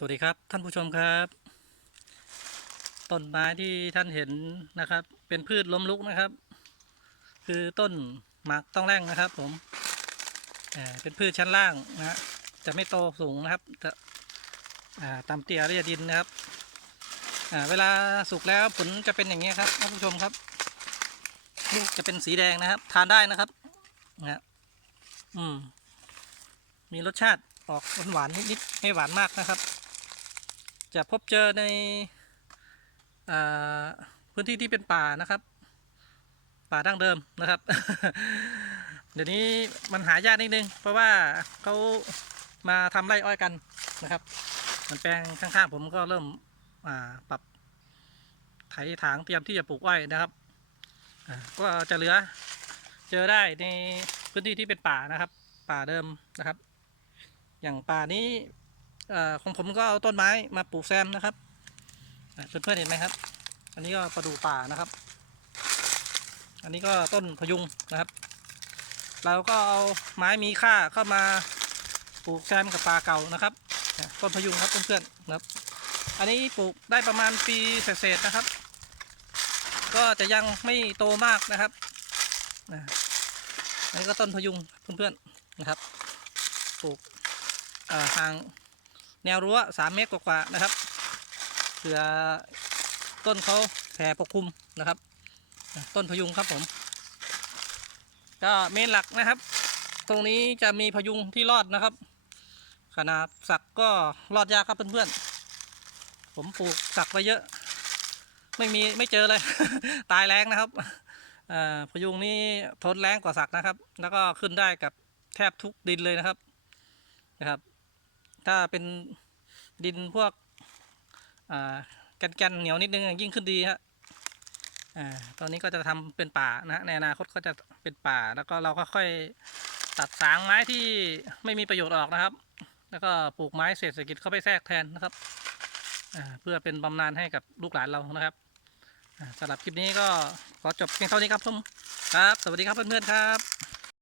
สวัสดีครับท่านผู้ชมครับต้นไม้ที่ท่านเห็นนะครับ เป็นพืชล้มลุกนะครับ คือต้นหมากต้องแร่งนะครับ ผมเป็นพืชชั้นล่างนะฮะจะไม่โตสูงนะครับจะอ่ตามเตี้ยเรียดินนะครับเวลาสุกแล้วผลจะเป็นอย่างนี้ครับท่านผู้ชมครับลูกจะเป็นสีแดงนะครับ ทานได้นะครับนะฮะอืมมีรสชาติออกหวานๆนิดๆไม่หวานมากนะครับ จะพบเจอในอพื้นที่ที่เป็นป่านะครับ ป่าดั้งเดิมนะครับ เดี๋ยวนี้มันหายากนิดนึง เพราะว่าเขามาทำไร่อ้อยกันนะครับ มันแปลงข้างๆผมก็เริ่มอ่าปรับไถถางเตรียมที่จะปลูกอ้อยนะครับก็จะเหลือเจอได้ในพื้นที่ที่เป็นป่านะครับ ป่าเดิมนะครับ อย่างป่านี้ ของผมก็เอาต้นไม้มาปลูกแซมนะครับอะเพื่อนๆเห็นไหมครับ อันนี้ก็ประดู่ป่านะครับ อันนี้ก็ต้นพยุงนะครับ เราก็เอาไม้มีค่าเข้ามาปลูกแซมกับป่าเก่านะครับ ต้นพยุงครับเพื่อนๆนะครับ อันนี้ปลูกได้ประมาณปีเศษๆนะครับ ก็จะยังไม่โตมากนะครับอันนี้ก็ต้นพยุงเพื่อนๆนะครับ ปลูกห่าง แนวรั้วสามเมตรกว่าๆนะครับเผื่อต้นเขาแผ่ปกคลุมนะครับ ต้นพยุงครับผม ก็เมนหลักนะครับ ตรงนี้จะมีพยุงที่รอดนะครับ ขนาดสักก็รอดยากครับเพื่อนๆ ผมปลูกสักไปเยอะ ไม่มีไม่เจอเลย ตายแรงนะครับพยุงนี้ทนแรงกว่าสักนะครับ แล้วก็ขึ้นได้กับแทบทุกดินเลยนะครับนะครับ ถ้าเป็นดินพวกอ่าแกนๆเหนียวนิดนึงยิ่งขึ้นดีฮะตอนนี้ก็จะทำเป็นป่านะในอนาคตก็จะเป็นป่า แล้วก็เราก็ค่อยตัดสางไม้ที่ไม่มีประโยชน์ออกนะครับ แล้วก็ปลูกไม้เศรษฐกิจเข้าไปแทรกแทนนะครับเพื่อเป็นบำนาญให้กับลูกหลานเรานะครับสำหรับคลิปนี้ก็ขอจบเพียงเท่านี้ครับผมครับ สวัสดีครับเพื่อนๆครับ